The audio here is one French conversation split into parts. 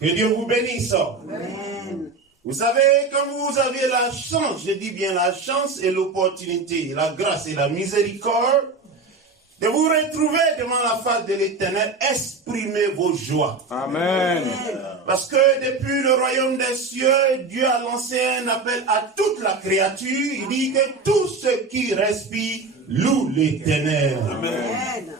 Que Dieu vous bénisse. Amen. Vous savez, quand vous avez la chance, je dis bien la chance et l'opportunité, la grâce et la miséricorde, de vous retrouver devant la face de l'Éternel, exprimez vos joies. Amen. Parce que depuis le royaume des cieux, Dieu a lancé un appel à toute la créature. Il dit que tout ce qui respire loue l'Éternel. Amen.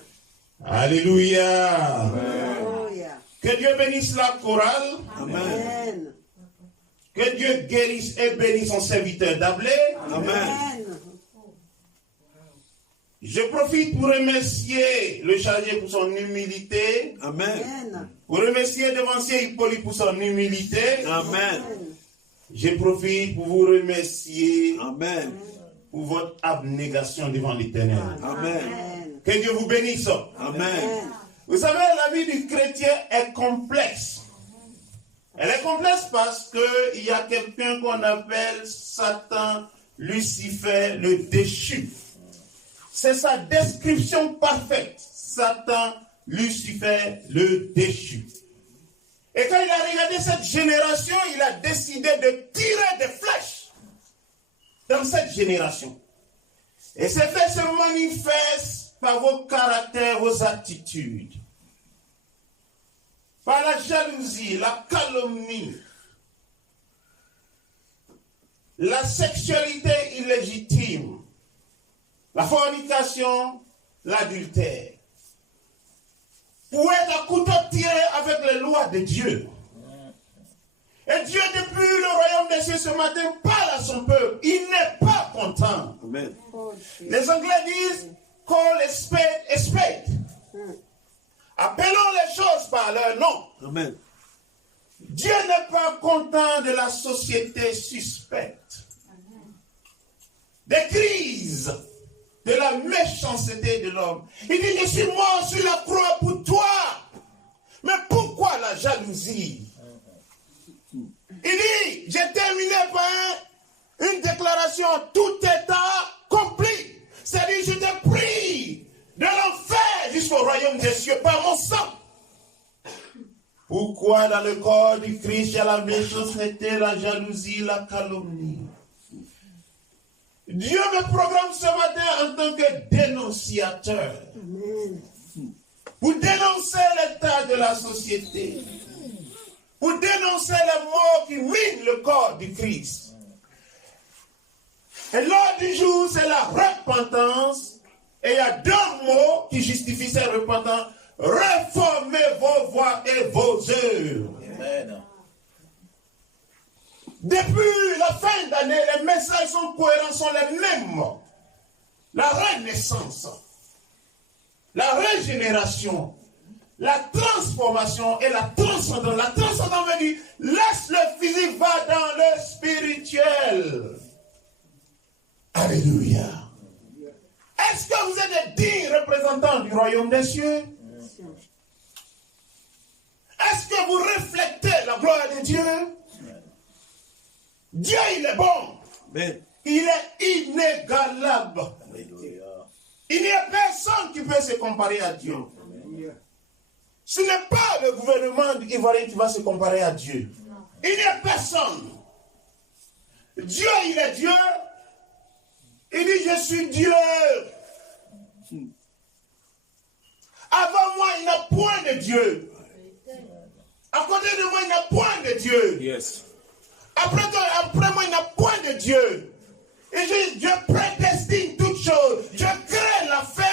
Alléluia. Alléluia. Que Dieu bénisse la chorale. Amen. Que Dieu guérisse et bénisse son serviteur d'Ablé. Amen. Je profite pour remercier le chargé pour son humilité. Amen. Pour remercier Devancier Hippolyte pour son humilité. Amen. Je profite pour vous remercier Amen. pour votre abnégation devant l'Éternel. Amen. Que Dieu vous bénisse. Amen. Vous savez, la vie du chrétien est complexe. Elle est complexe parce qu'il y a quelqu'un qu'on appelle Satan, Lucifer, le déchu. C'est sa description parfaite. Satan, Lucifer, le déchu. Et quand il a regardé cette génération, il a décidé de tirer des flèches dans cette génération. Et ces flèches se manifestent par vos caractères, vos attitudes. Par la jalousie, la calomnie, la sexualité illégitime, la fornication, l'adultère. Pour être à couteau tiré avec les lois de Dieu. Et Dieu, depuis le royaume des cieux ce matin, parle à son peuple. Il n'est pas content. Amen. Les Anglais disent call a spade a spade. Appelons les choses par leur nom. Amen. Dieu n'est pas content de la société suspecte. Des crises, de la méchanceté de l'homme. Il dit, je suis mort sur la croix pour toi. Mais pourquoi la jalousie? Il dit, j'ai terminé par une déclaration, tout état compris. C'est-à-dire, je t'ai pris de l'enfer jusqu'au royaume des cieux par mon sang. Pourquoi dans le corps du Christ il y a la méchanceté, la jalousie, la calomnie? Dieu me programme ce matin en tant que dénonciateur. Pour dénoncer l'état de la société. Pour dénoncer les morts qui minent le corps du Christ. Et l'ordre du jour, c'est la repentance. Et il y a deux mots qui justifient cette repentance. Réformez vos voies et vos œuvres. Amen. Depuis la fin d'année, les messages sont cohérents, sont les mêmes. La renaissance, la régénération, la transformation et la transcendance. La transcendance veut dire, laisse le physique, va dans le spirituel. Alléluia. Est-ce que vous êtes des dignes représentants du royaume des cieux? Est-ce que vous reflétez la gloire de Dieu? Dieu, il est bon. Amen. Il est inégalable. Il n'y a personne qui peut se comparer à Dieu. Ce n'est pas le gouvernement ivoirien qui va se comparer à Dieu. Il n'y a personne. Dieu, il est Dieu. Il dit, je suis Dieu. Avant moi, il n'y a point de Dieu. À côté de moi, il n'y a point de Dieu. Yes. Après moi, il n'y a point de Dieu. Et Dieu prédestine toutes choses. Dieu crée la fin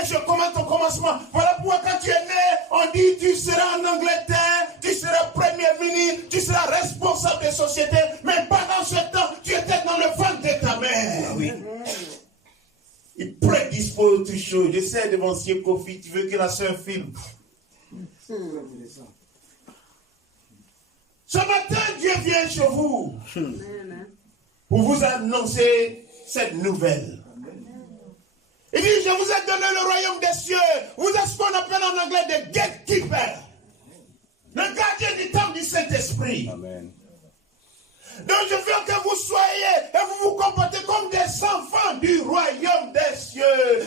et je commence au commencement. Voilà pourquoi quand tu es né, on dit tu seras en Angleterre, tu seras premier ministre, tu seras responsable des sociétés. Mais pendant ce temps, tu étais dans le ventre de ta mère. Ah oui. Il prédispose toutes choses. Je sais, devant Monsieur Kofi, tu veux que la sœur filme. Ce matin, Dieu vient chez vous pour vous annoncer cette nouvelle. Il dit, je vous ai donné le royaume des cieux. Vous êtes ce qu'on appelle en anglais des gatekeepers. Le gardien du temple du Saint-Esprit. Amen. Donc je veux que vous soyez et vous vous comportez comme des enfants du royaume des cieux,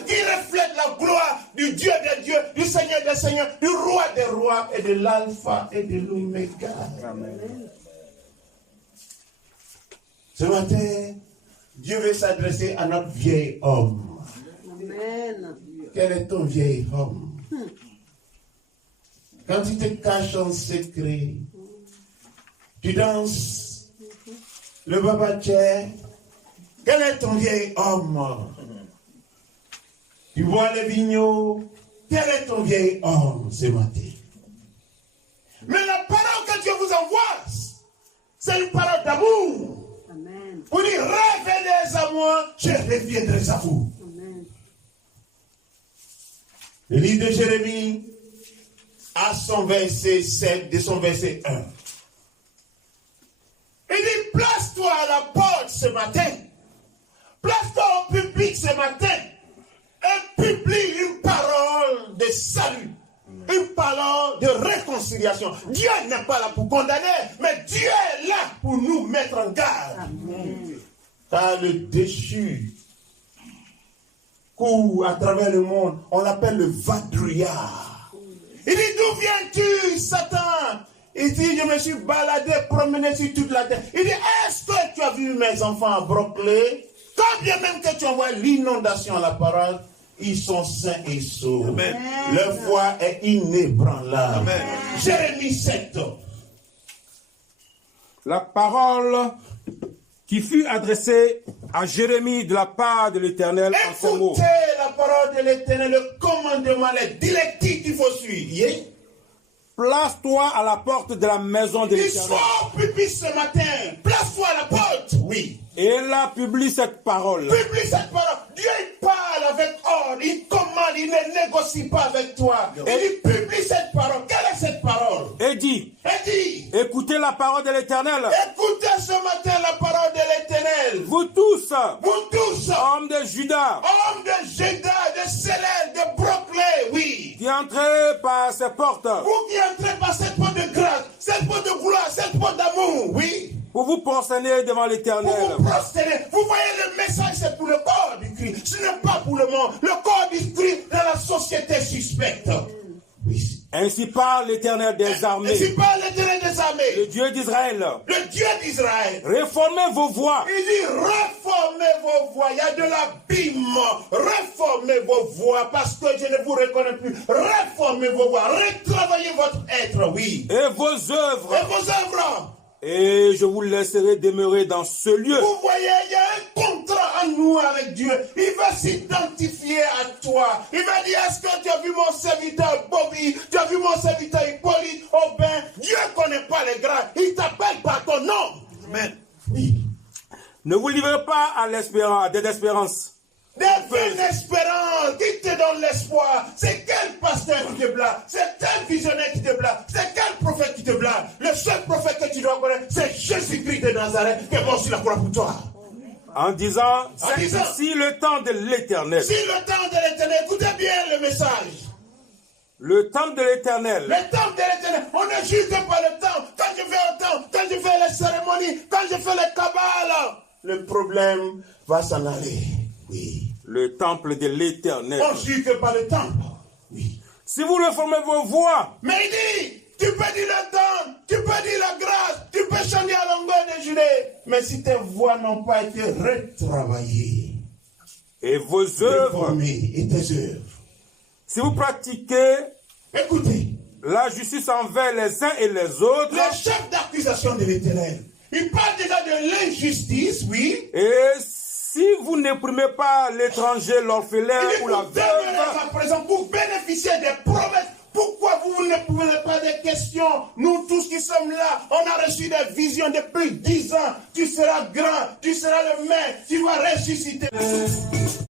qui reflètent la gloire du Dieu des dieux, du Seigneur des seigneurs, du roi des rois et de l'alpha et de l'oméga. Amen. Ce matin, Dieu veut s'adresser à notre vieil homme. Amen. Quel est ton vieil homme? Quand tu te caches en secret, tu danses le babaché. Quel est ton vieil homme? Tu bois les vignots. Quel est ton vieil homme ce matin? Mais la parole que Dieu vous envoie, c'est une parole d'amour. Amen. Pour dire, revenez à moi, je reviendrai à vous. Amen. Le livre de Jérémie, à son verset 7, de son verset 1. Il dit, place-toi à la porte ce matin. Place-toi au public ce matin. Et publie une parole de salut. Une parole de réconciliation. Dieu n'est pas là pour condamner, mais Dieu est là pour nous mettre en garde. Amen. Car le déchu court à travers le monde, on l'appelle le vadrouillard. Il dit, d'où viens-tu, Satan? Il dit, je me suis baladé, promené sur toute la terre. Il dit, est-ce que tu as vu mes enfants à Broclé? Quand bien même que tu envoies l'inondation à la parole, ils sont sains et saufs. Amen. Leur foi est inébranlable. Amen. Jérémie 7. La parole qui fut adressée à Jérémie de la part de l'Éternel en ces mots. Écoutez la parole de l'Éternel, le commandement, les directives qu'il faut suivre. Yeah? Place-toi à la porte de la maison de Il l'Éternel. sort public ce matin. Place-toi à la porte. Oui. Et là publie cette parole. Publie cette parole. Dieu il parle avec ordre. Il commande. Il ne négocie pas avec toi. Et il publie cette parole. Quelle est cette parole? Et dit, Il dit, écoutez la parole de l'Éternel. écoutez ce matin la parole de l'Éternel. Vous tous, Vous tous, hommes de Juda, hommes de Juda, de Célène, de Broclé, oui. qui entrez par ces portes, Vous qui entrez par cette porte de grâce, cette porte de gloire, cette porte d'amour, oui. pour vous prosterner devant Vous l'Éternel. vous prosternez. Vous voyez le message, c'est pour le corps du Christ. Ce n'est pas pour le monde. Le corps du Christ dans la société suspecte. Oui. Ainsi parle l'Éternel des armées, Ainsi parle l'Éternel des le armées, Dieu d'Israël. le Dieu d'Israël. Réformez vos voies, Il dit, réformez vos voies. Il y a de l'abîme. Réformez vos voies parce que je ne vous reconnais plus. Réformez vos voies. Retravaillez votre être, oui. et vos œuvres, Et vos œuvres. et je vous laisserai demeurer dans ce lieu. Vous voyez, il y a un contrat en nous avec Dieu. Il va s'identifier à toi. Il va dire, est-ce que tu as vu mon serviteur Bobby? Tu as vu mon serviteur Hippolyte? Aubin? Dieu ne connaît pas les grands. Il t'appelle par ton nom. Amen. Oui. Ne vous livrez pas à l'espérance, à des espérances. Des vaines espérances qui te donnent l'espoir. C'est quel pasteur qui te blâme? C'est quel visionnaire qui te blâme? C'est quel prophète qui te blâme? Le seul prophète que tu dois connaître, c'est Jésus-Christ de Nazareth qui est mort sur la croix pour toi. En disant, En disant, si le temps de l'Éternel, Si le temps de l'Éternel, écoutez bien le message. le temps de l'Éternel, Le temps de l'Éternel, on ne juge pas le temps. Quand je fais le temps, quand je fais les cérémonies, quand je fais les kabbales, le problème va s'en aller. Oui. le temple de l'Éternel. On ne juge pas le temple. Oui. Si vous réformez vos voies, Mais il dit, tu peux dire le temps, tu peux dire la grâce, tu peux changer à longueur de journée. Mais si tes voies n'ont pas été retravaillées, et vos œuvres, réformées et tes œuvres, si vous pratiquez écoutez, la justice envers les uns et les autres, le chef d'accusation de l'Éternel, il parle déjà de l'injustice, oui. et si vous n'éprimez pas l'étranger, l'orphelin Il dit, ou la vous demeurez veuve, à présent pour bénéficier des promesses. Pourquoi vous ne posez pas des questions? Nous tous qui sommes là, on a reçu des visions depuis 10 ans. Tu seras grand, tu seras le maire, tu vas ressusciter.